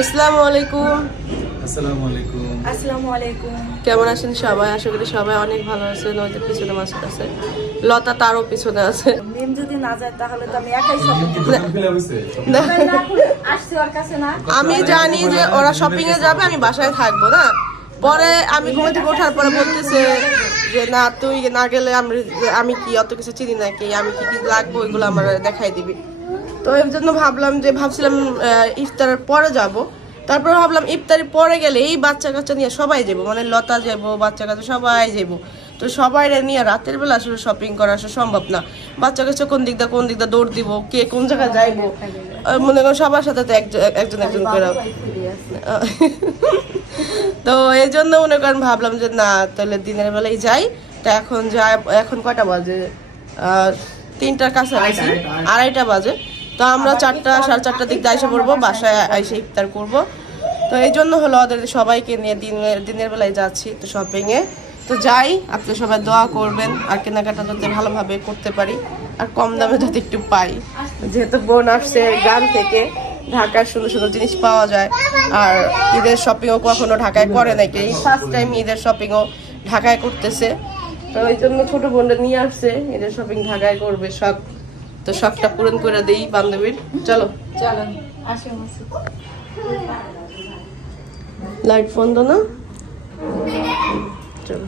আসসালামু আলাইকুম। আসসালামু আলাইকুম। আসসালামু আলাইকুম। কেমন আছেন সবাই? আশা করি সবাই অনেক ভালো আছেন। ওদের পিছনে মাসুদ আছে, লতা তারও পিছনে আছে। মিম যদি না যায় তাহলে তো আমি একাই শপিং আসছি ওর কাছে না। আমি জানি যে ওরা শপিং এ যাবে, আমি বাসায় থাকবো না। পরে আমি ঘুম থেকে ওঠার পরে বলতেছে যে না তুই না গেলে আমি কি অত কিছু চিনি নাকি, আমি কি কি লাগবো ওইগুলো আমার দেখাই দিবি। তো এর জন্য ভাবছিলাম ইফতারের পরে যাব। তারপর ভাবলাম ইফতারের পরে গেলে এই বাচ্চা কাচ্চা নিয়ে সবাই যাবো, মানে লতা যাবো, বাচ্চা কাচ্চা সবাই যাবো। তো সবাই নিয়ে রাতের বেলা আসলে শপিং করা আসলে সম্ভব না। বাচ্চা কাচ্চা কোন দিক দিয়ে দৌড় দিব, কে কোন জায়গায় যাইবো, মনে করো সবার সাথে তো একজন করে। তো এই জন্য মনে করেন ভাবলাম যে না তাহলে দিনের বেলায় যাই। তো এখন কয়টা বাজে? 3টার কাছাকাছি, 2:30 বাজে। তো আমরা 4টা, 4:30টার দিক দিয়ে এসে পড়বো, বাসায় এসে ইফতার করবো। তো এই জন্য হলো ওদের সবাইকে নিয়ে দিনের বেলায় যাচ্ছি তো শপিং এ। তো যাই, আপনি সবাই দোয়া করবেন আর কেনাকাটা যাতে ভালোভাবে করতে পারি আর কম দামে যাতে একটু পাই। যেহেতু বোন আসছে গ্রাম থেকে, ঢাকার সুন্দর সুন্দর জিনিস পাওয়া যায়। আর ঈদের শপিংও কখনো ঢাকায় করে নাকি, এই ফার্স্ট টাইম ঈদের শপিংও ঢাকায় করতেছে। তো ওই জন্য ছোট বোনটা নিয়ে আসছে, ঈদের শপিং ঢাকায় করবে সব। তো শখটা পূরণ করে দেই বান্ধবীর। চলো আসো লাইট বন্ধ না, চলো।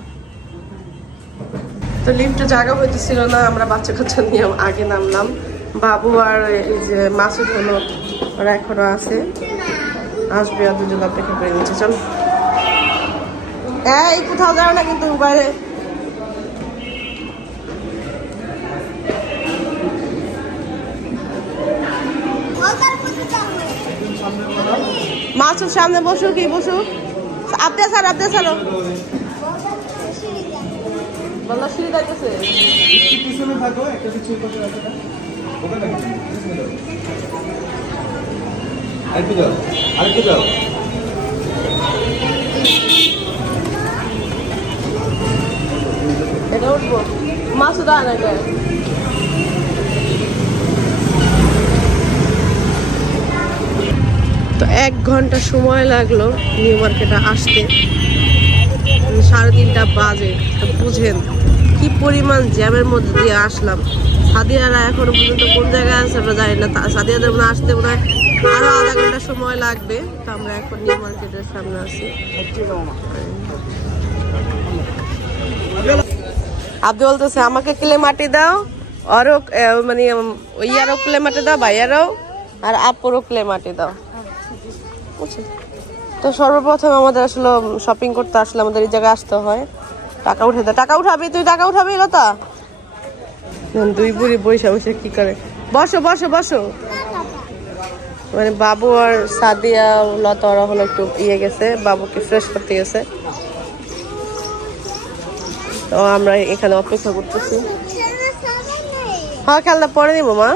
তো লিফটে জায়গা হইতেছিল না, আমরা বাচ্চা কাচ্চা নিয়ে আগে নামলাম। বাবু আর এই যে মাসুদ হলো ওরা এখনো আছে, আসবে আর দুজন অপেক্ষা করে নিচ্ছে। চলো এই কোথাও যাও না কিন্তু বাইরে। মাসুদ সামনে বসো, কি বসো, আপনি ছাড়ো বলো, সিঁড়ি যাইতেছে। পিছনে থাকো, একটা কিছু করতে রাখো না ওখানে আরেকটু যাও এটা উঠবো, মাসুদ আয় না কেন? তো 1 ঘন্টা সময় লাগলো নিউ মার্কেটে আসতে, 3:30 বাজে। তো বুঝেন কি পরিমাণ জ্যামের মধ্যে দিয়ে আসলাম। সাদিয়ারা এখনো পর্যন্ত কোন জায়গায় আছে আমরা জানি না। সাদিয়াদের মনে আসতে মনে হয় আরো আধা ঘন্টা সময় লাগবে। তো আমরা এখন নিউ মার্কেটের সামনে আছি। আব্দুল বলতেছে আমাকে ক্লে মাটি দাও, আরো মানে ইয়ারও ক্লে মাটি দাও, ভাইয়ারও আর আপুরও ক্লে মাটি দাও। তো সর্বপ্রথম আমাদের আসলে শপিং করতে আসলে আমাদের এই জায়গায় আসতে হয়। টাকা উঠাবি, তুই টাকা উঠাবি লতা? দুই বুড়ি বসে কি করে? বসো। মানে বাবু আর সাদিয়া লতা ওরা হলো একটু গেছে, বাবুকে ফ্রেশ করতে গেছে। তো আমরা এখানে অপেক্ষা করতেছি। হ্যাঁ খেলনা পরে নিবো মা,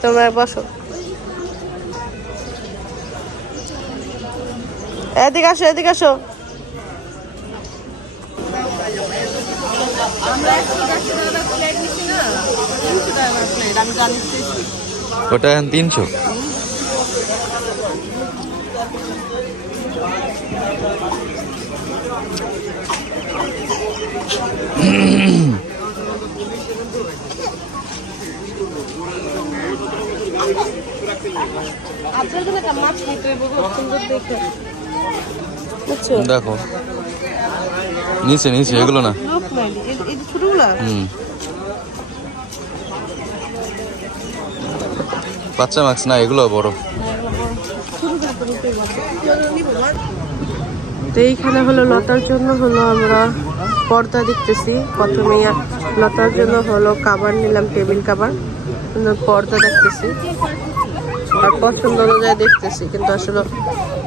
তোমরা বসো। এদিকে আসো। ওটা এখন 300। আপনার জন্য একটা মাছ খাইতে হবে, সুন্দর দেখে। দেখো নিচে এগুলো না, ছোটগুলা বাচ্চা মাছ না, এগুলো বড়। তো এইখানে হলো লতার জন্য হলো আমরা পর্দা দেখতেছি। প্রথমে লতার জন্য হলো কাবার নিলাম, টেবিল কাবার, পর্দা দেখতেছি আর পছন্দ অনুযায়ী দেখতেছি। কিন্তু আসলে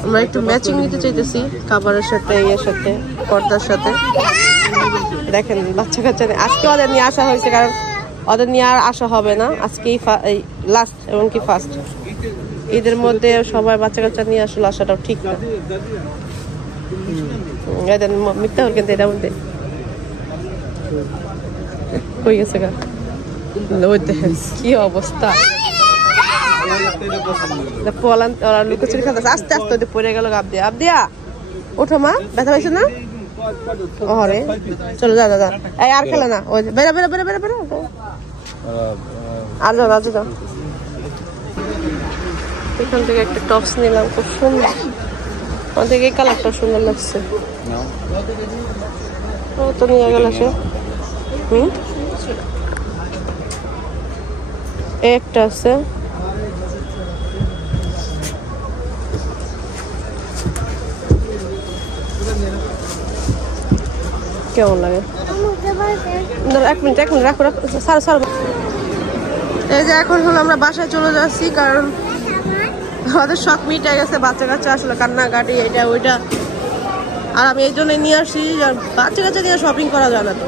আমরা একটু ম্যাচিং নিতে চাইতেছি কাবারের সাথে, সাথে পর্দার সাথে। দেখেন বাচ্চা কাচ্চা আজকে ওদের নিয়ে আসা হয়েছে, কারণ ওদের নিয়ে আর আসা হবে না। আজকেই লাস্ট এবং কি ফার্স্ট ঈদের মধ্যে সবাই বাচ্চা কাচ্চা নিয়ে আসলে আসাটাও ঠিক না। মিথ্যা হল কিন্তু এটার মধ্যে হয়ে গেছে কি অবস্থা। পলান ওরা লুকোচুরি খেলতেছে আস্তে আস্তে ওদের পড়ে গেল আবদিয়া ওঠো মা ব্যথা পাইছো না ওরে চলো যা যা যা এই আর খেলে না ওই বেরা বেরা বেরা বেরা বেরা আর যাও আর যাও এখান থেকে একটা টপস নিলাম খুব সুন্দর ওখান থেকে এই কালারটা সুন্দর লাগছে ও তো নিয়ে গেল সে একটা আছে কেমন লাগে এক মিনিট রাখো রাখো সার সার এই যে এখন হলো আমরা বাসায় চলে যাচ্ছি কারণ আমাদের শখ মিটে গেছে বাচ্চা কাচ্চা আসলে কান্নাকাটি এটা ওইটা আর আমি এই জন্যই নিয়ে আসি বাচ্চা কাচ্চা নিয়ে শপিং করা যায় না তো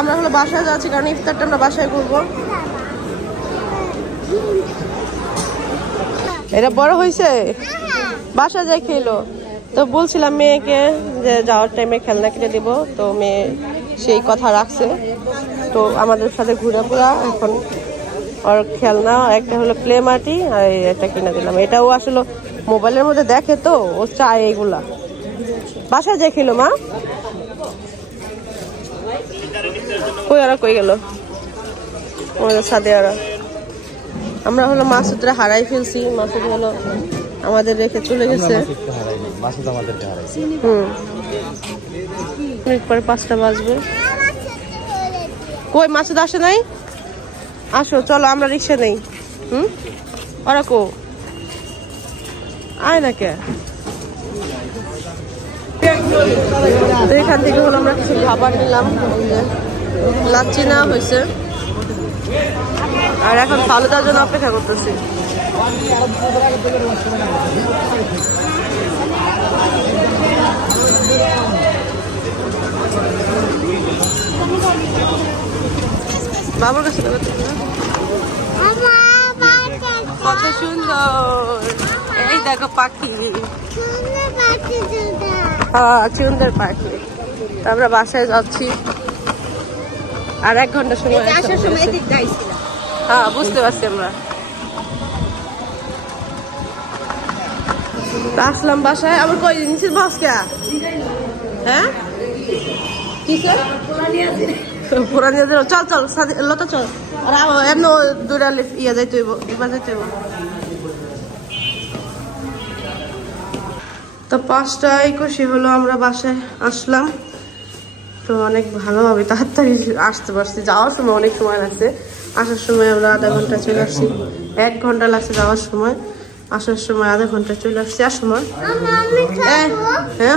আমরা হলো বাসায় যাচ্ছি কারণ ইফতারটা আমরা বাসায় করবো এটা বড় হয়েছে বাসা যাই খেলো তো বলছিলাম মেয়েকে যে যাওয়ার টাইমে খেলনা কিনে দিব তো মেয়ে সেই কথা রাখছে তো আমাদের সাথে ঘোরাফেরা এখন আর খেলনা একটা হলো ক্লে মাটি আর এটা কিনে দিলাম এটাও আসলে মোবাইলের মধ্যে দেখে তো ও চায় এগুলা বাসায় যাই খেলো মা কই আর কই গেল আমাদের সাথে আর আমরা হলো মাসুদরা হারাই ফেলছি মাসুদ হলো আমাদের রেখে চলে গেছে মিনিট পরে 5টা বাজবে কই মাসুদ আসে নাই আসো চলো আমরা রিক্সা নেই ওরা কো আয় না কে এখান থেকে হলো আমরা কিছু খাবার নিলাম লাচ্ছি না হয়েছে আর এখন ফালুদার জন্য অপেক্ষা করতেছি বাবার কাছে কত সুন্দর এই দেখো পাখি হ্যাঁ সুন্দর পাখি আমরা বাসায় যাচ্ছি আর 1 ঘন্টা সময় হ্যাঁ বুঝতে পারছি আমরা আসলাম বাসায় আমার কই নিচের বাস কে হ্যাঁ কি পুরানি চল চল লতা চল আর এমন দুটা ইয়ে যাইতে হইব এবার যাইতে হইব তো 5:21 হলো আমরা বাসায় আসলাম তো অনেক ভালোভাবে তাড়াতাড়ি আসতে পারছি যাওয়ার সময় অনেক সময় লাগছে আসার সময় আমরা আধা ঘন্টা চলে আসছি 1 ঘন্টা লাগছে যাওয়ার সময় আসার সময় আধা ঘন্টা চলে আসছি আর সময় হ্যাঁ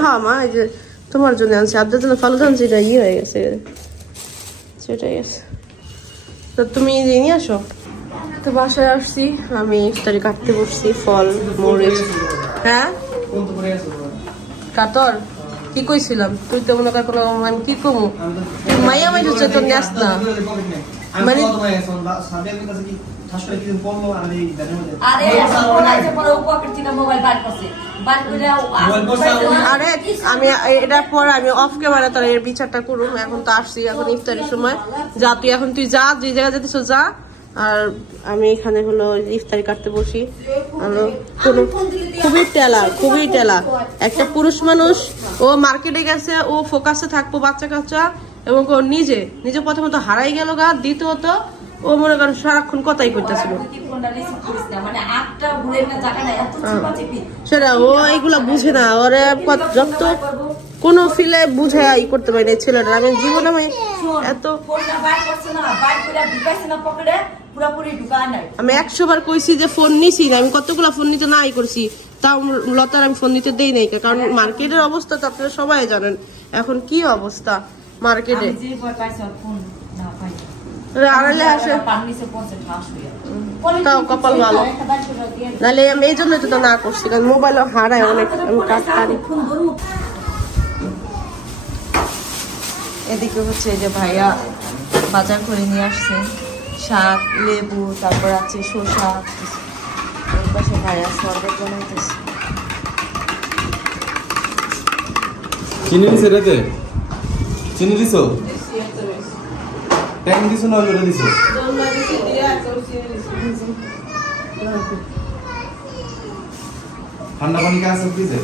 হ্যাঁ মা এই যে তোমার জন্য আনছি আপনার জন্য ফালুদা আনছি এটা ইয়ে হয়ে গেছে সেটাই গেছে তো তুমি নিয়ে আসো তো বাসায় আসছি আমি ইফতারি কাটতে বসছি ফল মরিচ হ্যাঁ কাতর কি কইছিলাম তুই তো মনে কর কোনো আমি কি কমু তুই মাইয়া মাই হচ্ছে তোর নেস না মানে আরে আমি এটার পর আমি অফ ক্যামেরা তোর এর বিচারটা করুম এখন তো আসছি এখন ইফতারের সময় যা তুই এখন তুই যা যে জায়গায় যেতেছ যা আর আমি এখানে হলো ইফতারি কাটতে বসি খুবই টেলা একটা পুরুষ মানুষ ও মার্কেটে গেছে ও ফোকাসে থাকবো বাচ্চা কাচ্চা এবং ও নিজে প্রথমত হারাই গেল গা দ্বিতীয়ত ও মনে করেন সারাক্ষণ কথাই করতেছিল সেটা ও এইগুলা বুঝে না ওরা যত কোন ফিলে বুঝে ই করতে পারি না ছেলেটা আমি জীবনে আমি এত আমি 100 বার কইছি যে ফোন নিছি না আমি কতগুলা ফোন নিতে নাই করছি তাও লতার আমি ফোন নিতে দেই নাই কারণ মার্কেটের অবস্থা তো আপনারা সবাই জানেন এখন কি অবস্থা মার্কেটে আড়ালে আসে তাও কপাল ভালো নাহলে আমি এই জন্যই তো না করছি কারণ মোবাইল হারায় অনেক আমি কাটতারি এদিকে হচ্ছে এই যে ভাইয়া বাজার করে নিয়ে আসছে শাক লেবু তারপর আছে শসা ওই পাশে ভাইয়া শরবত বানাইতেছে চিনি দিছে রেতে চিনি দিছো ট্যাং দিছো না লড়ে দিছো ঠান্ডা পানি কে আছে ফ্রিজে?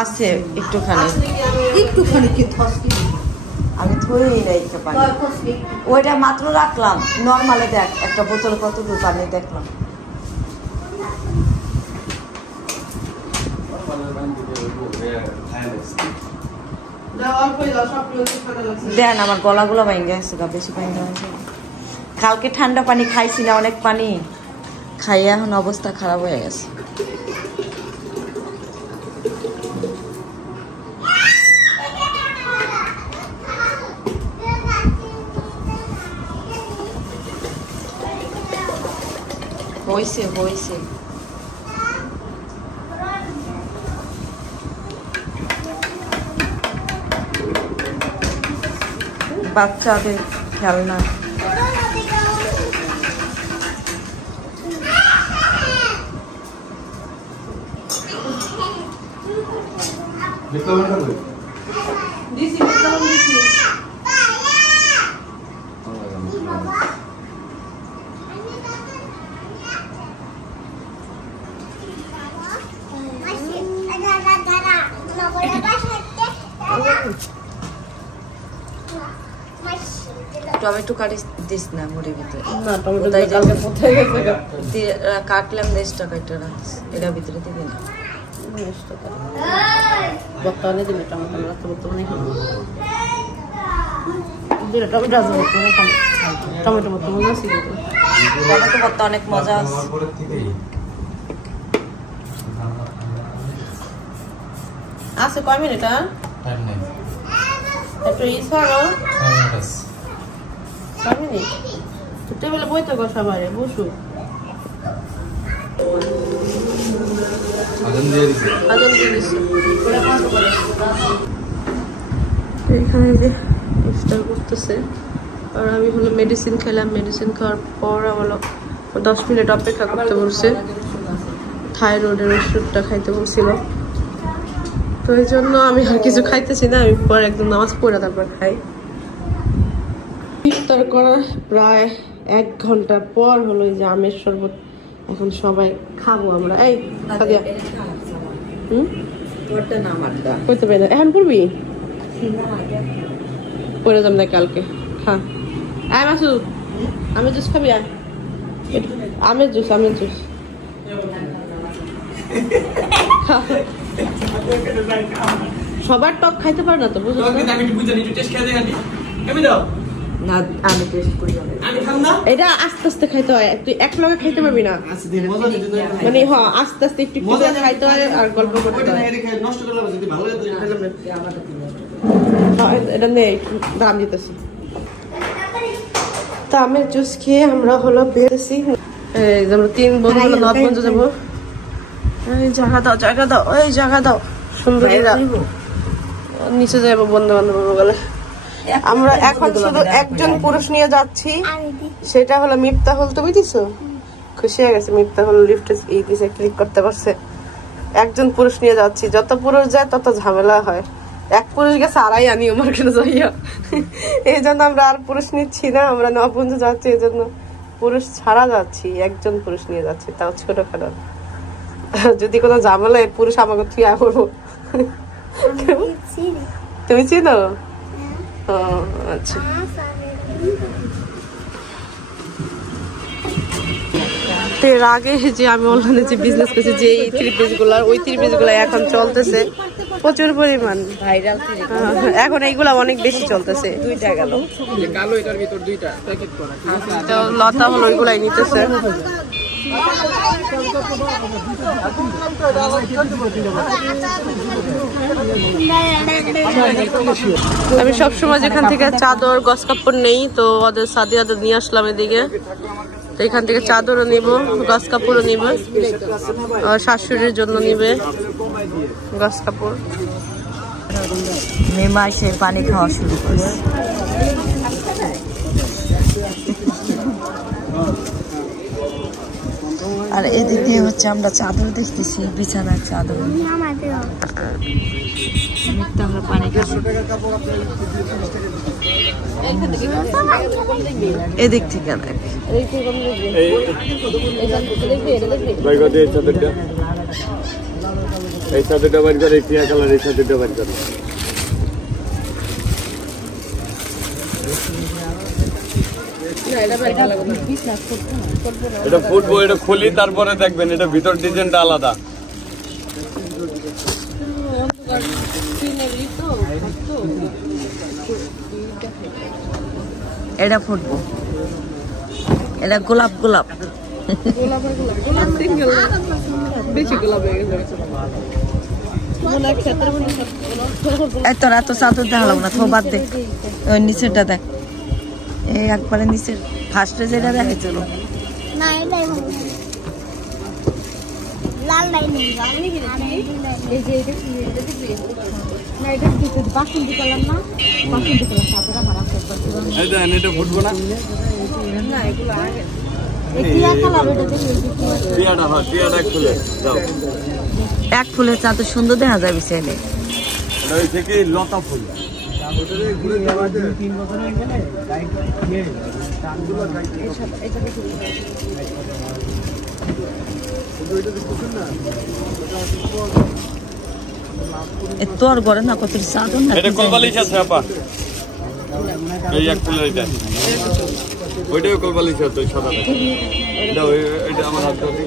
আছে একটুখানি কি থসকি আমি থই নাই একটা পানি ওইটা মাত্র রাখলাম নরমালে দেখ একটা বোতলে কতটুকু পানি দেখলাম দেন আমার গলাগুলো ভেঙে গেছে বেশি পানি কালকে ঠান্ডা পানি খাইছি না অনেক পানি খাইয়া এখন অবস্থা খারাপ হয়ে গেছে হয়েছে বাচ্চাদের খেলনা টমেটো কাটিস দিস না মুড়ির ভিতরে না টমেটো কালকে কোথায় গেছে কাটলাম 10 টাকা এটা রাখিস এর ভিতরে দিবি না বর্তমানে দিলে টমেটো রাখতে বর্তমানে দিলে টমেটো আছে টমেটো বর্তমানে আছে টমেটো ভর্তা অনেক মজা আছে আছে কয় মিনিট আর একটু ইসারো 6 মিনিট টেবিলে বইতে গো সবাই বসু আদন দিয়ে দিছে এখানে যে ইফতার করতেছে আর আমি হলো মেডিসিন খেলাম মেডিসিন খাওয়ার পর আমার 10 মিনিট অপেক্ষা করতে বলছে থাইরয়েডের ওষুধটা খাইতে বলছিল তো এই জন্য আমি আর কিছু খাইতেছি না আমি পরে একদম নামাজ পড়ে তারপর খাই ইফতার করার প্রায় 1 ঘন্টা পর হলো এই যে আমের শরবত এখন সবাই খাবো আমরা এই সাদিয়া তোরটা না আমারটা কইতে পারি না এখন পড়বি পড়ে যাম না কালকে খা আয় মাসু আমের জুস খাবি আয় আমের জুস সবার টক খাইতে পারে না তো বুঝছো না আমি টেস্ট করি এটা আস্তে আস্তে খাইতে হয় তুই এক লগে খাইতে পারবি না মানে হ্যাঁ আস্তে আস্তে একটু একটু করে খাইতে হয় আর গল্প করতে হয় এটা নে দাম দিতেছি তা আমের জুস খেয়ে আমরা হলো বেরোছি আমরা 3 বন্ধু হলো নবগঞ্জ যাবো এই জায়গা দাও ওই জায়গা দাও সুন্দরীরা নিচে যাবো বন্ধু বান্ধব বলে আমরা এখন শুধু একজন পুরুষ নিয়ে যাচ্ছি সেটা হলো মিফতাহুল তুমি দিছো খুশি হয়ে গেছে মিফতাহুল লিফটে দিছে ক্লিক করতে পারছে একজন পুরুষ নিয়ে যাচ্ছি যত পুরুষ যায় তত ঝামেলা হয় এক পুরুষ গেছে আড়াই আনি আমার কেন যাইয়া এই জন্য আমরা আর পুরুষ নিচ্ছি না আমরা নবগঞ্জ যাচ্ছি এই জন্য পুরুষ ছাড়া যাচ্ছি একজন পুরুষ নিয়ে যাচ্ছি তাও ছোটখাটো যদি কোনো ঝামেলায় পুরুষ আমাকে তুই করবো তুমি চিনো আচ্ছা এর আগে যে আমি অনলাইনে যে বিজনেস করছি যে এই 3 পিস গুলা ওই 3 পিস গুলা এখন চলতেছে প্রচুর পরিমাণ ভাইরাল এখন এইগুলা অনেক বেশি চলতেছে 2টা গেল কালো এটার ভিতর 2টা প্যাকেট করা তো লতা হলো ওইগুলাই নিতেছে আমি সবসময় যেখান থেকে চাদর গস কাপড় নেই তো ওদের সাদিয়াদের নিয়ে আসলাম এদিকে তো এখান থেকে চাদরও নিব গস কাপড়ও নিব শাশুড়ির জন্য নিবে গস কাপড় মে মাসে পানি খাওয়া শুরু করছে আর এদিক দিয়ে হচ্ছে আমরা চাদর দেখতেছি বিছানার চাদর পানি এদিক থেকে এই সাথেটা বাড়ি করে টিয়া কালার এই সাথেটা বাড়ি করে এটা ফুটবো এটা খুলি তারপরে দেখবেন এটা ভিতর ডিজাইনটা আলাদা এটা ফুটবো এটা গোলাপ গোলাপ এত রাত চাদর দেখালাম না, বাদ দে। ওই নিচেরটা দেখ, এই একবারে নিচের ফার্স্টে যেটা দেখে চলো। না এটাই হবে লাল লাইন এই যে এটা কি এটা দিবি না এটা দিতে বাসন্তী কালার না বাসন্তী কালার সাদা মারা করতে এই দেন এটা ফুটবো না না এগুলো আগে এই টিয়া কালার এটা দেখি টিয়াটা হয় টিয়াটা খুলে দাও এক ফুলের চাদর সুন্দর দেখা যায় বিছাইলে। এটা ওই থেকে লতা ফুল তোর ঘরে না কত চাদর না, এটা কোলবালিশ আছে আপা এই এক ফুলের এটা ওইটাও কোলবালিশ আছে ওই সাদাটা দাও এটা আমার হাত ধরে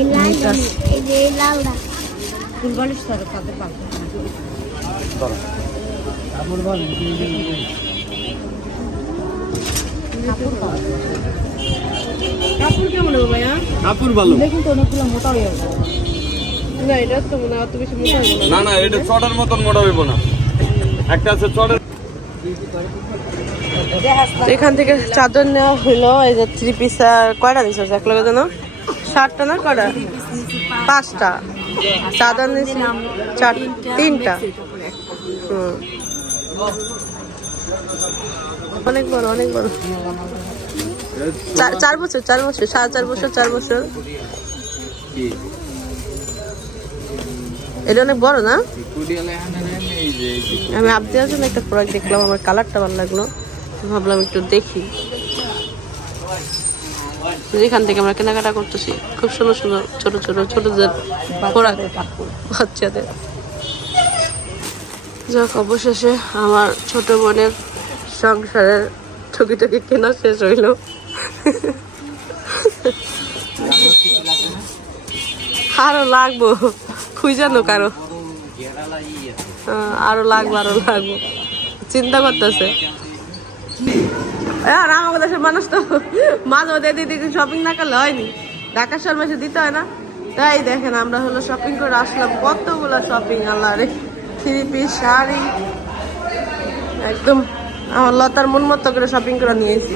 এই লাল এই যে লালটা ফুলবালিশ করে তাদের পাবে কাপড় কেমন হবে ভাইয়া? কাপড় ভালো কিন্তু অনেকগুলো মোটা হয়ে যাবে। না এটা তো মনে হয় অত বেশি মোটা হবে না। না না এটা চটার মতন মোটা হইব না একটা আছে চটের তো এখান থেকে চাদর নেওয়া হলো। এই যে 3 পিস কয়টা নিছো এক লগে জানো? 7টা না কয়টা? 5টা চাদর নিছি, 3টা। অনেক বড় অনেক বড়। 4 বছর 4 বছর 4.5 বছর 4 বছর। এটা অনেক বড় না? আমি আপনাদের জন্য একটা প্রোডাক্ট দেখলাম, আমার কালারটা ভালো লাগলো, ভাবলাম একটু দেখি। যেখান থেকে আমরা কেনাকাটা করতেছি খুব সুন্দর সুন্দর ছোট ছোট ছোটদের বাচ্চাদের। যাক, অবশেষে আমার ছোট বোনের সংসারের টুকিটাকি কেনা শেষ হইল। আরো লাগবো, খুঁজানো কারো আরো লাগবো চিন্তা করতেছে। আমাদের দেশের মানুষ তো মাঝে মধ্যে দিদি শপিং না করলে হয়নি, ঢাকা শহর মাসে দিতে হয় না। তাই দেখেন আমরা হলো শপিং করে আসলাম, কতগুলো শপিং, আল্লাহ রে। 3 পিস শাড়ি একদম আমার লতার মন মতো করে শপিং করে নিয়েছি।